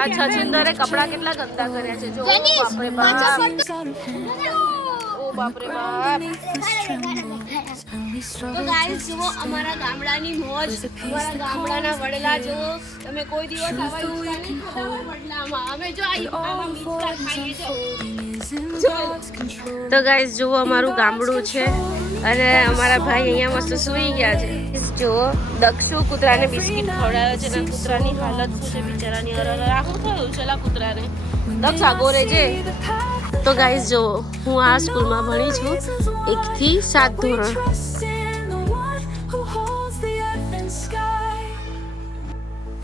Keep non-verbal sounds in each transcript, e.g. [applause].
આ છછિંદરે કપડા કેટલા ગંદા કર્યા છે. જો બાપરે બાપ. ઓ બાપરે બાપ. તો ગાઈસ જુઓ અમારા ગામડાની મોજ. અમારા ગામડાના વડલા જુઓ. તમે કોઈ દિવસ આવા ઈચ્છા નહીં હોય વડલામાં. અમે જો આ આમાં હિંચકા ખાઈએ છો તો ગાઈસ જુઓ અમારું ગામડું છે. અને અમારા ભાઈ અહીંયા મસ્ત સૂઈ ગયા છે. જુઓ દક્ષુ કૂતરાને બિસ્કિટ ખવડાવે છે ને કૂતરાની હાલત શું છે બિચારાની? અરર આખું થયું છે કૂતરાને. દક્ષ આગો છે તો ગાઈઝ જો હું આ સ્કૂલમાં ભણી છું એકથી સાત ધોરણ.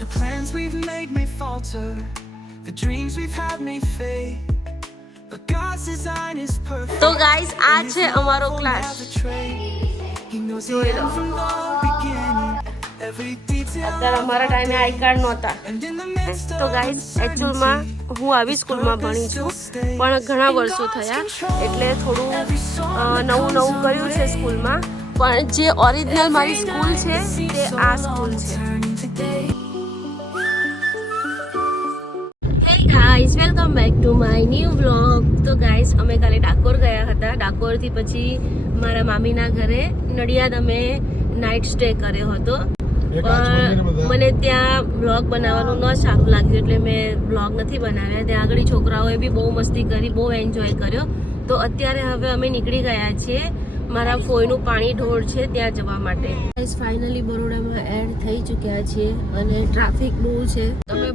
The plans we've made may falter, the dreams we've had may fade. તો ગાઈઝ આ છે અમારો ક્લાસ અમારા ટાઈમે આઈ કાર્ડ નહોતા. તો ગાઈઝ એકચ્યુઅલમાં હું આવી સ્કૂલમાં ભણી છું. પણ ઘણા વર્ષો થયા. એટલે થોડું નવું નવું કર્યું છે સ્કૂલમાં પણ જે ઓરિજિનલ મારી સ્કૂલ છે, તે આ સ્કૂલ છે. Hey guys welcome back to my new vlog તો ગાઈસ અમે કાલે ડાકોર ગયા હતા. ડાકોરથી પછી મારા મામીના ઘરે નડિયાદ અમે નાઇટ સ્ટે કર્યો હતો. પણ મને ત્યાં બ્લોગ બનાવવાનું ન સારું લાગ્યું એટલે મેં બ્લોગ નથી બનાવ્યા. ત્યાં આગળ છોકરાઓએ બી બહુ મસ્તી કરી બહુ એન્જોય કર્યો. તો અત્યારે હવે અમે નીકળી ગયા છીએ મારા ફોઈનું પાણી ઢોળ છે ત્યાં જવા માટે. ફાઇનલી બરોડામાં એડ થઈ ચૂક્યા છીએ અને ટ્રાફિક બહુ છે.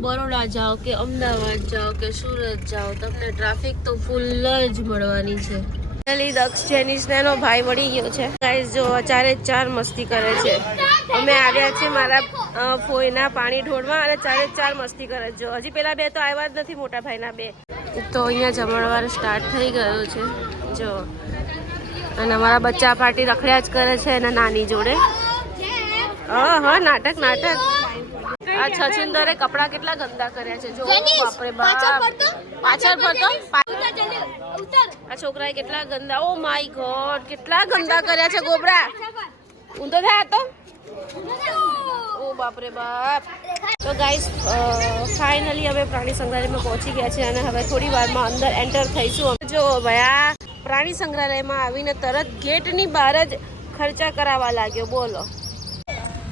બરોડા જાઓ કે અમદાવાદ જાઓ કે સુરત જાઓ, તમને ટ્રાફિક તો ફૂલ જ મળવાની છે. ફાઇનલી દક્ષ જેનિસને એનો ભાઈ મળી ગયો છે. ગાઈસ જો ચારે ચાર મસ્તી કરે છે. અમે આવ્યા છીએ મારા ફોઈના પાણી ઢોળવા અને ચારે ચાર મસ્તી કરે છે. હજી પેલા બે તો આવ્યા જ નથી મોટા ભાઈના બે. તો અહીંયા જમણવાર સ્ટાર્ટ થઈ ગયો છે. જો, અને અમારા બચ્ચા પાર્ટી રખડ્યા જ કરે છે એના નાની જોડે. હા હા, નાટક નાટક. આ છછિંદરે કપડા કેટલા ગંદા કર્યા છે? જો બાપરે બાપ. પાછળ ફરતો આ છોકરાએ કેટલા ગંદા ઓ માય ગોડ કેટલા ગંદા કર્યા છે ગોબરા? ઊંધો થયા તો? ઓ બાપરે બાપ. તો ગાઈસ ફાઇનલી હવે પ્રાણી સંગ્રહાલયમાં પહોંચી ગયા છે અને હવે થોડી વારમાં અંદર એન્ટર થઈશું જો ભયા પ્રાણી સંગ્રહાલયમાં આવીને તરત ગેટની બહાર જ ખર્ચા કરાવવા લાગ્યો. બોલો.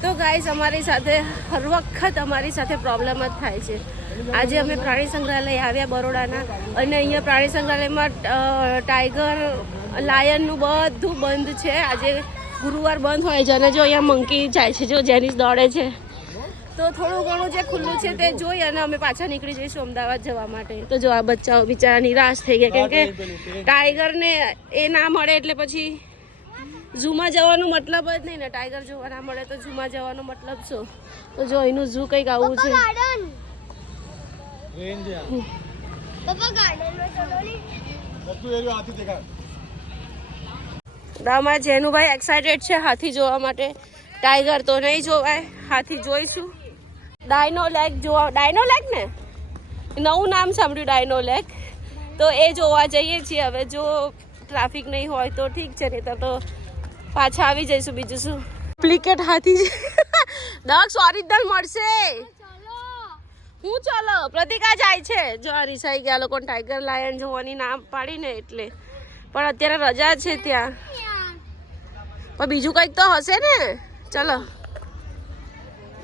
તો ગાઈઝ અમારી સાથે હર વખત અમારી સાથે પ્રોબ્લેમ જ થાય છે. આજે અમે પ્રાણી સંગ્રહાલય આવ્યા બરોડાના અને અહીંયા પ્રાણી સંગ્રહાલયમાં ટાઈગર લાયનનું બધું બંધ છે. આજે ગુરુવાર બંધ હોય છે અને જો અહીંયા મંકી જાય છે જો જેનિસ દોડે છે. તો થોડું ઘણું જે ખુલ્લું છે તે જોઈ અને અમે પાછા નીકળી જઈશું અમદાવાદ જવા માટે. તો જો આ બચ્ચાઓ બિચારા નિરાશ થઈ ગયા કેમ કે ટાઈગરને એ ના મળે એટલે પછી ઝૂમાં જવાનો મતલબ જ નહીં ને. ટાઈગર જોવા ના મળે તો ઝૂમાં જવાનો મતલબ શું? તો જો એનું ઝૂ કંઈક આવું છે. દામા જેનુભાઈ એક્સાઇટેડ છે હાથી જોવા માટે. ટાઈગર તો નહીં જોવાય. હાથી જોઈશું. ડાયનો લેક જોવા ડાયનો લેક ને? નવું નામ સાંભળ્યું ડાયનો લેક તો એ જોવા જઈએ છીએ. હવે જો ટ્રાફિક નહીં હોય તો ઠીક છે નહીં તો તો પાછા આવી જઈશું બીજું શું? ડુપ્લિકેટ હાથી છે. દક્ષ ઓરિજિનલ મળશે. હું ચાલો? પ્રતિકા જાય છે. જો આ રિસાઈ ગયા લોકોને ટાઈગર લાયન જોવાની નામ પાડીને એટલે. પણ અત્યારે રજા છે ત્યાં. પણ બીજું કંઈક તો હશે ને? ચલો.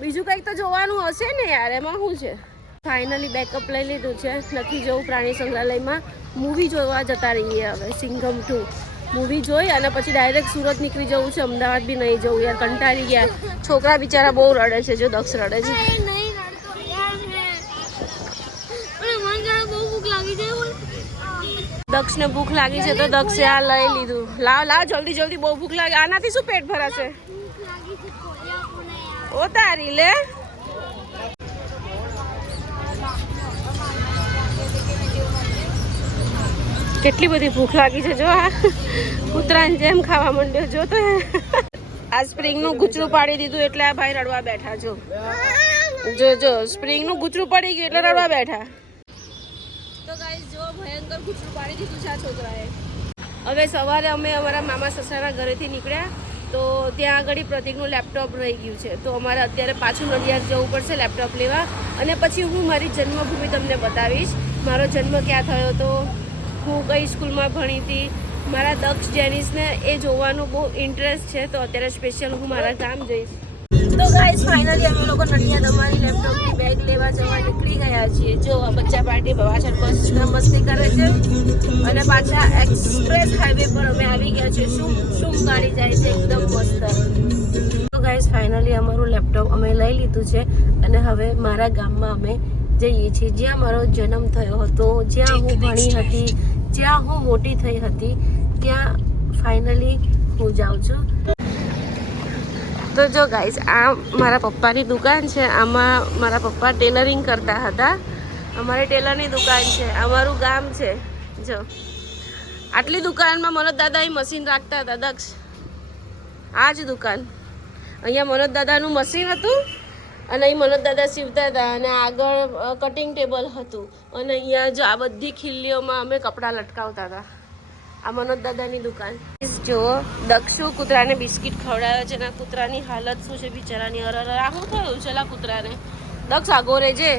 બીજું કંઈક તો જોવાનું હશે ને યાર એમાં શું છે? ફાઇનલી બેકઅપ લઈ લીધું છે. નથી જવું પ્રાણી સંગ્રહાલયમાં. મૂવી જોવા જતા રહીએ હવે સિંઘમ ટુ મૂવી જોઈ અને પછી ડાયરેક્ટ સુરત નીકળી જવું છે. અમદાવાદ બી નહીં જવું યાર કંટાળી ગયા. છોકરા બિચારા બહુ રડે છે જો દક્ષ રડે છે. દક્ષને ભૂખ લાગી છે તો દક્ષે આ લઈ લીધું. લાવ લાવ જલ્દી જલ્દી બહુ ભૂખ લાગે. આનાથી શું પેટ ભરાશે? ઓ તારી લે. કેટલી બધી ભૂખ લાગી છે, જો આ કૂતરાની જેમ ખાવા માંડ્યો, જો તો. આ સ્પ્રિંગનું ગુચરું પાડી દીધું એટલે આ ભાઈ રડવા બેઠા, જો. જો જો, સ્પ્રિંગનું ગુચરું પડી ગયું એટલે રડવા બેઠા. તો ગાઈસ જો ભયંકર ગુચરું પાડી દીધું છે આ છોકરાએ. હવે સવારે અમે અમારા મામા સસરાના ઘરેથી નીકળ્યા, તો તો ત્યાં આગળ પ્રતિકનું લેપટોપ રહી ગયું છે. તો અમારે અત્યારે પાછું નડિયાદ જવું પડશે લેપટોપ લેવા. અને પછી હું મારી જન્મભૂમિ તમને બતાવીશ. મારો જન્મ ક્યાં થયો તો? હું કઈ સ્કૂલમાં ભણી હતી. મારા દક્ષ જેનિસને એ જોવાનું બહુ ઇન્ટરેસ્ટ છે, તો અત્યારે સ્પેશિયલ હું મારા ગામ જઈશ. તો ગાઈસ ફાઇનલી અમે લોકો નડિયાદ અમારી લેપટોપની બેગ લેવા જવા નીકળી ગયા છીએ. જો બચ્ચા પાર્ટી પાછળ બસ મસ્તી કરે છે, અને પાછા એક્સપ્રેસ હાઈવે પર અમે આવી ગયા છીએ. શું શું ગાડી જાય છે, એકદમ મસ્ત. તો ગાઈસ ફાઇનલી અમારું લેપટોપ અમે લઈ લીધું છે, અને હવે મારા ગામમાં અમે જઈએ છીએ. જ્યાં મારો જન્મ થયો હતો, જ્યાં હું ભણી હતી જ્યાં હું મોટી થઈ હતી, ત્યાં ફાઇનલી હું જાઉં છું. તો જો ગાઈઝ આ મારા પપ્પાની દુકાન છે. આમાં મારા પપ્પા ટેલરિંગ કરતા હતા. અમારી ટેલરની દુકાન છે. અમારું ગામ છે. જો. આટલી દુકાનમાં મનોજ દાદા એ મશીન રાખતા હતા, દક્ષ. આ જ દુકાન. અહીંયા મનોજ દાદાનું મશીન હતું. અને અહીં મનોજ દાદા સીવતા હતા અને આગળ કટિંગ ટેબલ હતું. અને અહીંયા જો આ બધી ખીલ્લીઓમાં અમે કપડાં લટકાવતા હતા. આ મનોજ દાદાની દુકાન. જો, દક્ષુ કૂતરાને બિસ્કિટ ખવડાવે છે અને કૂતરાની હાલત શું છે બિચારાની? અરર આ થયું છે કૂતરાને? દક્ષ આગો રેજે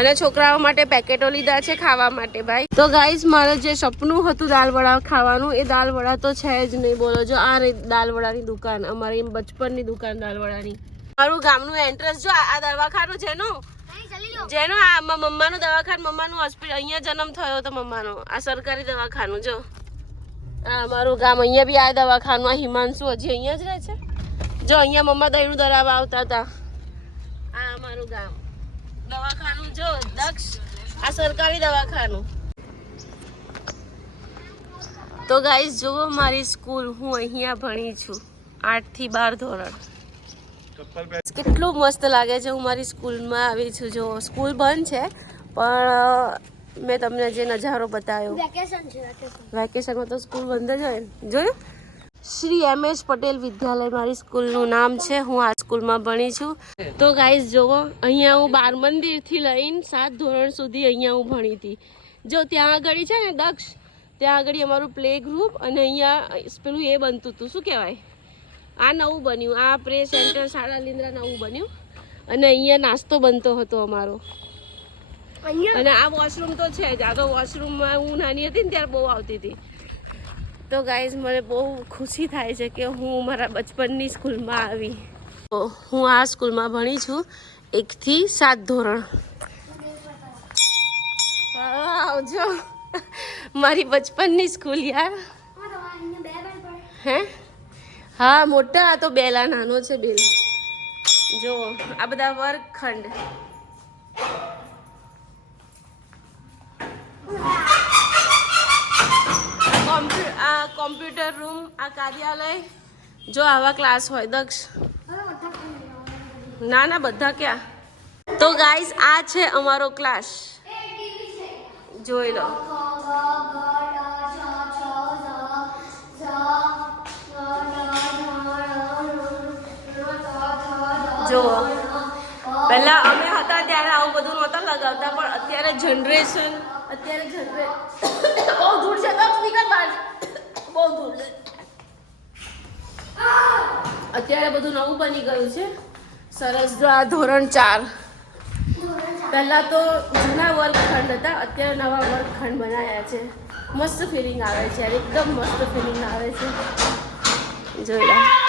અને છોકરાઓ માટે પેકેટો લીધા છે ખાવા માટે ભાઈ. તો ગાઈઝ, મારે જે સપનું હતું દાલ વડા ખાવાનું, એ દાલ વડા તો છે જ નહીં. બોલો જો, આ દાલ વડાની દુકાન, અમારી બચપનની દુકાન દાલ વડાની. મારું ગામનું એન્ટ્રન્સ જો આ દવાખાનું છે નું જેનો આ મમ્માનું દવાખાનું મમ્માનું હોસ્પિટલ અહીંયા જન્મ થયો હતો મમ્માનો. આ સરકારી દવાખાનું જો. આ મારું ગામ અહીંયા બી આ દવાખાનું આ હિમાંશુ હજી અહીંયા જ રહે છે. જો અહીંયા મમ્મા દહીનું દરાવા આવતા હતા. આ અમારું ગામ. દવાખાનું જો દક્ષ. આ સરકારી દવાખાનું. તો ગાઈઝ જુઓ મારી સ્કૂલ હું અહીંયા ભણી છું. આઠથી બાર ધોરણ. કેટલું મસ્ત લાગે છે હું મારી સ્કૂલમાં આવી છું. જો સ્કૂલ બંધ છે પણ મેં તમને જે નજારો બતાવ્યો. વેકેશનમાં તો સ્કૂલ બંધ જ હોય. જોયું? શ્રી એમ. એસ પટેલ વિદ્યાલય મારી સ્કૂલનું નામ છે. હું આ સ્કૂલમાં ભણી છું. તો ગાઈઝ જુઓ અહીંયા હું બાર મંદિરથી લઈને સાત ધોરણ સુધી અહીંયા હું ભણી હતી. જો ત્યાં આગળ છે ને દક્ષ? ત્યાં આગળ અમારું પ્લે ગ્રુપ અને અહીંયા પેલું એ બનતું હતું. શું કહેવાય? આ નવું બન્યું. આ પ્રે સેન્ટર શાળા લીંદ્રા નવું બન્યું. અને અહીંયા નાસ્તો બનતો હતો અમારો. અહીંયા? અને આ વોશરૂમ તો છે જ. આ તો વોશરૂમમાં હું નાની હતી ને ત્યારે બહુ આવતી હતી. તો ગાઈઝ મને બહુ ખુશી થાય છે કે હું મારા બચપનની સ્કૂલમાં આવી. હું આ સ્કૂલમાં ભણી છું એકથી સાત ધોરણ. આવજો. મારી બચપનની સ્કૂલ યાર. હે? હા, મોટા, આ તો બેલા, નાનો છે બેલ. જો આ બધા વર્ગખંડ. આ કોમ્પ્યુટર રૂમ, આ કાર્યાલય. જો, આવા ક્લાસ હોય, દક્ષ. ના ના, બધા ક્યાં? તો ગાઈસ આ છે અમારો ક્લાસ. જોઈ લો. જુઓ. પહેલા અમે હતા ત્યારે આવું બધું નહોતા લગાવતા પણ અત્યારે જનરેશન અત્યારે જનરેશન બહુ દૂર છે નીકળ બહાર. બહુ દૂર. અત્યારે બધું નવું બની ગયું છે. સરસ. જો આ ધોરણ ચાર. પહેલા તો જૂના વર્ગખંડ હતા અત્યારે નવા વર્ગખંડ બનાવ્યા છે. મસ્ત ફિલિંગ આવે છે યાર. એકદમ મસ્ત ફિલિંગ આવે છે. જોઈ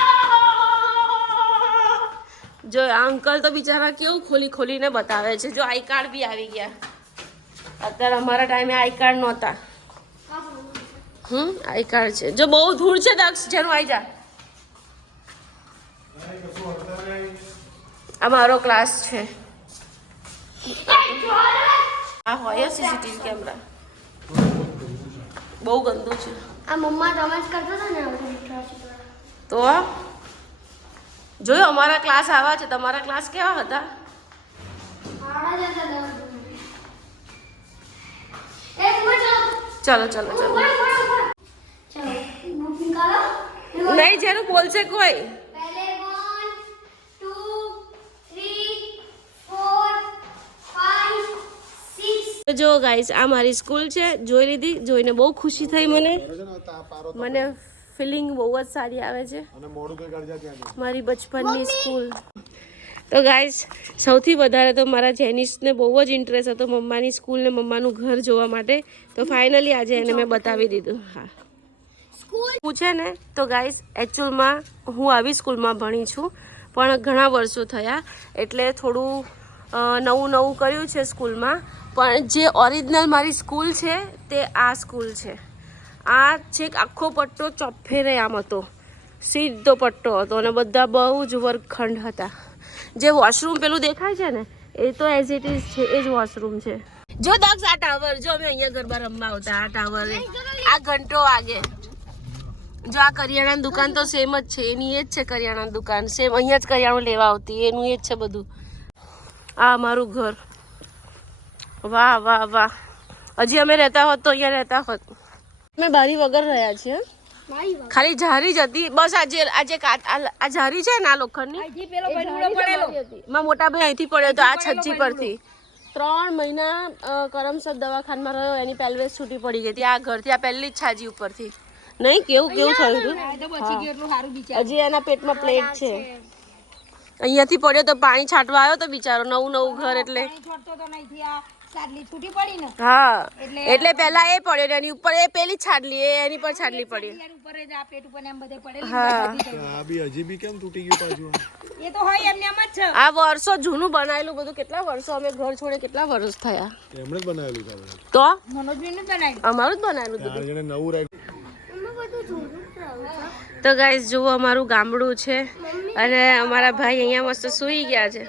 જો આ અંકલ તો બિચારા કેવું ખોલી ખોલીને બતાવે છે. જો આઈ કાર્ડ બી આવી ગયા. અત્યારે અમારા ટાઈમે આઈ કાર્ડ નહોતા. હમ આઈ કાર્ડ છે. જો બહુ ધૂળ છે દક્ષ જેનું આવી જા. આ મારો ક્લાસ છે. આ હોય સીસીટીવી કેમેરા. બહુ ગંદુ છે. આ મમ્મા તમે કરતા હતા ને તો જોયો અમારા ક્લાસ આવા છે તમારા ક્લાસ કેવા હતા? ચલો ચલો ચલો. નહીં જેનું બોલશે કોઈ. જો ગાઈસ આ મારી સ્કૂલ છે જોઈ લીધી જોઈને બહુ ખુશી થઈ મને. મને ફિલિંગ બહુ જ સારી આવે છે. મારી બચપનની સ્કૂલ. તો ગાઈસ સૌથી વધારે તો મારા જેનિસને બહુ જ ઇન્ટરેસ્ટ હતો મમ્માની સ્કૂલ ને મમ્માનું ઘર જોવા માટે. તો ફાઇનલી આજે એને મેં બતાવી દીધું. હા. હું છે ને તો ગાઈસ એકચ્યુઅલમાં હું આવી સ્કૂલમાં ભણી છું પણ ઘણા વર્ષો થયા. એટલે થોડું નવું નવું કર્યું છે સ્કૂલમાં. પણ જે ઓરિજિનલ મારી સ્કૂલ છે તે આ સ્કૂલ છે. આ છેક આખો પટ્ટો ચોફેરે આમ હતો. સીધો પટ્ટો હતો અને બધા બહુ જ વર્ગખંડ હતા. જે વોશરૂમ પેલું દેખાય છે ને, એ તો એઝ ઇટ ઇઝ છે, એ જ વોશરૂમ છે. જો દક્ષ, આ ટાવર જો અમે અહીંયા ગરબા રમવા આવતા, આ ટાવર આ ઘંટો વાગે. જો આ કરિયાણાની દુકાન તો સેમ જ છે, એની એ જ છે કરિયાણાની દુકાન સેમ અહીંયા જ કરિયાણું લેવા આવતી, એનું એ જ છે બધું. આ અમારું ઘર. વાહ વાહ વાહ. હજી અમે રહેતા હોત તો અહીંયા રહેતા હોત. અમે બારી વગર રહ્યા છીએ. ખાલી જારી જ હતી. બસ આજે આજે આ જારી છે ને આ લોખંડની? માં મોટા ભાઈ અહીંથી પડ્યો તો આ છજ્જી પરથી. ત્રણ મહિના કરમસદ દવાખાનામાં રહ્યો એની પેલ્વેસ છૂટી પડી ગઈ હતી. આ ઘરથી આ પહેલી જ છાજી ઉપરથી. નહીં કેવું કેવું થયું હતું? હજી એના પેટમાં પ્લેટ છે. અહીંયાથી પડ્યો તો પાણી છાંટવા આવ્યો તો બિચારો નવું નવું ઘર એટલે. હા. એટલે પહેલા એ પડ્યો ને એની ઉપર એ પેલી છાડલી એની પર છાડલી પડી. હા. આ બી હજી બી કેમ તૂટી ગયું પાછું આ વર્ષો જૂનું બનાવેલું બધું કેટલા વર્ષો અમે ઘર છોડે કેટલા વર્ષ થયા? એમણે જ બનાવેલું છે આ બધું. તો અમારું જ બનાવેલું હતું જેને નવું રાખ્યું. બધું છે. તો ગાઈસ જુઓ અમારું ગામડું છે. અને અમારા ભાઈ અહીંયા મસ્ત સૂઈ ગયા છે.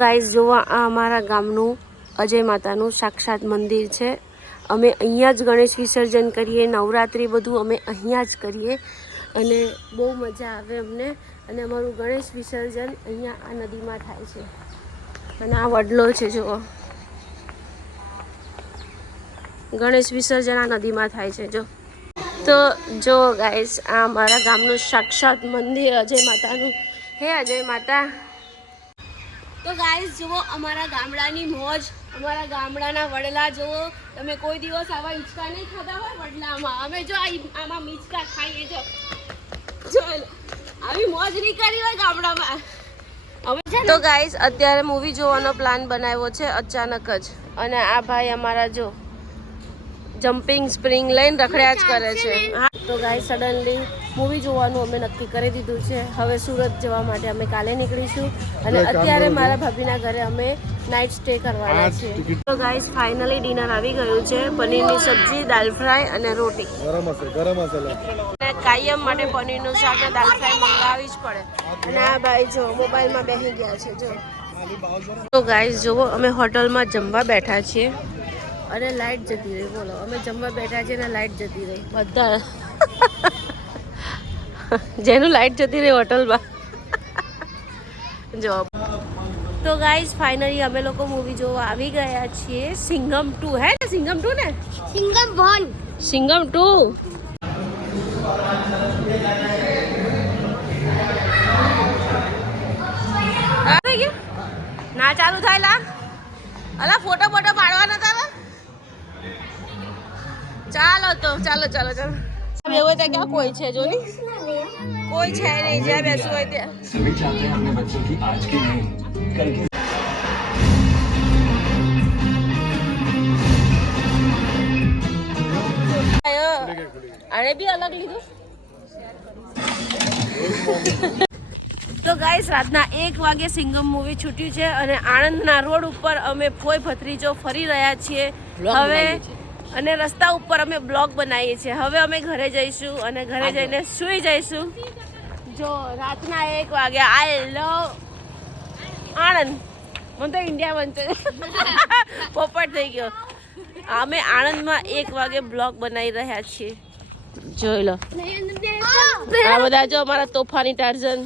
ગાઈસ જુઓ આ અમારા ગામનું અજય માતાનું સાક્ષાત મંદિર છે. અમે અહીંયા જ ગણેશ વિસર્જન કરીએ, નવરાત્રિ બધું અમે અહીંયા જ કરીએ અને બહુ મજા આવે અમને અને અમારું ગણેશ વિસર્જન અહીંયા આ નદીમાં થાય છે. અને આ વડલો છે, જુઓ. ગણેશ વિસર્જન આ નદીમાં થાય છે, જો. તો જો ગાઈસ આ મારા ગામનું સાક્ષાત મંદિર અજય માતાનું. હે અજય માતા. તો ગાઈઝ જુઓ અમારા ગામડાની મોજ અમારા ગામડાના વડલા જુઓ તમે કોઈ દિવસ આવા હિંચકા નહીં ખાધા હોય વડલામાં. અમે જો આમાં મિચકા ખાઈએ જો. જો આવી મોજ નહીં કરી હોય ગામડામાં. તો ગાઈઝ અત્યારે મૂવી જોવાનો પ્લાન બનાવ્યો છે અચાનક જ. અને આ ભાઈ અમારા જો જમ્પિંગ સ્પ્રિંગ લઈને રખડ્યા જ કરે છે. હા. તો ગાઈઝ સડનલી મૂવી જોવાનું અમે નક્કી કરી દીધું છે. હવે સુરત જવા માટે અમે કાલે નીકળીશું. અને અત્યારે મારા ભાભીના ઘરે અમે નાઇટ સ્ટે કરવાના છે તો ગાઈસ ફાઇનલી ડિનર આવી ગયું છે. પનીરની સબ્જી દાલ ફ્રાય અને રોટી. ગરમ હશે ગરમ હશે કાયમ માટે પનીરનું શાક અને દાલ ફ્રાય મંગાવી જ પડે. અને આ ભાઈ જો મોબાઈલમાં બેસી ગયા છે જો. તો ગાઈસ જુઓ અમે હોટલમાં જમવા બેઠા છીએ. અને લાઈટ જતી રહી બોલો. અમે જમવા બેઠા છીએ અને લાઈટ જતી રહી. બધા. [laughs] જેનું લાઈટ જતી રહી હોટલમાં. જો તો ગાઈઝ ફાઇનલી અમે લોકો મૂવી જોવા આવી ગયા છીએ. સિંગમ ટુ હે ને? સિંગમ ટુ ને? સિંગમ વન સિંગમ ટુ ના ચાલુ થાય લા. અલા ફોટો ફોટો પાડવાના હતા ચાલો તો ચાલો ચાલો ચાલો. એવું ત્યાં ક્યાં કોઈ છે જો કોઈ છે નહીં જ્યાં બેસવું હોય ત્યાં. તો ગાઈસ રાતના એક વાગે સિંગમ મૂવી છૂટ્યું છે અને આણંદના રોડ ઉપર અમે ફોય ભત્રીજો ફરી રહ્યા છીએ. હવે અને રસ્તા ઉપર અમે બ્લોગ બનાવીએ છીએ. હવે અમે ઘરે જઈશું અને ઘરે જઈને સૂઈ જઈશું. જો રાતના એક વાગે આઈ લવ આણંદ. મને તો ઇન્ડિયા વંચે [laughs] પોપટ થઈ ગયો. અમે આણંદમાં એક વાગે બ્લોગ બનાવી રહ્યા છીએ. જોઈ લો. આ બધા જો અમારા તોફાની ટાર્ઝન.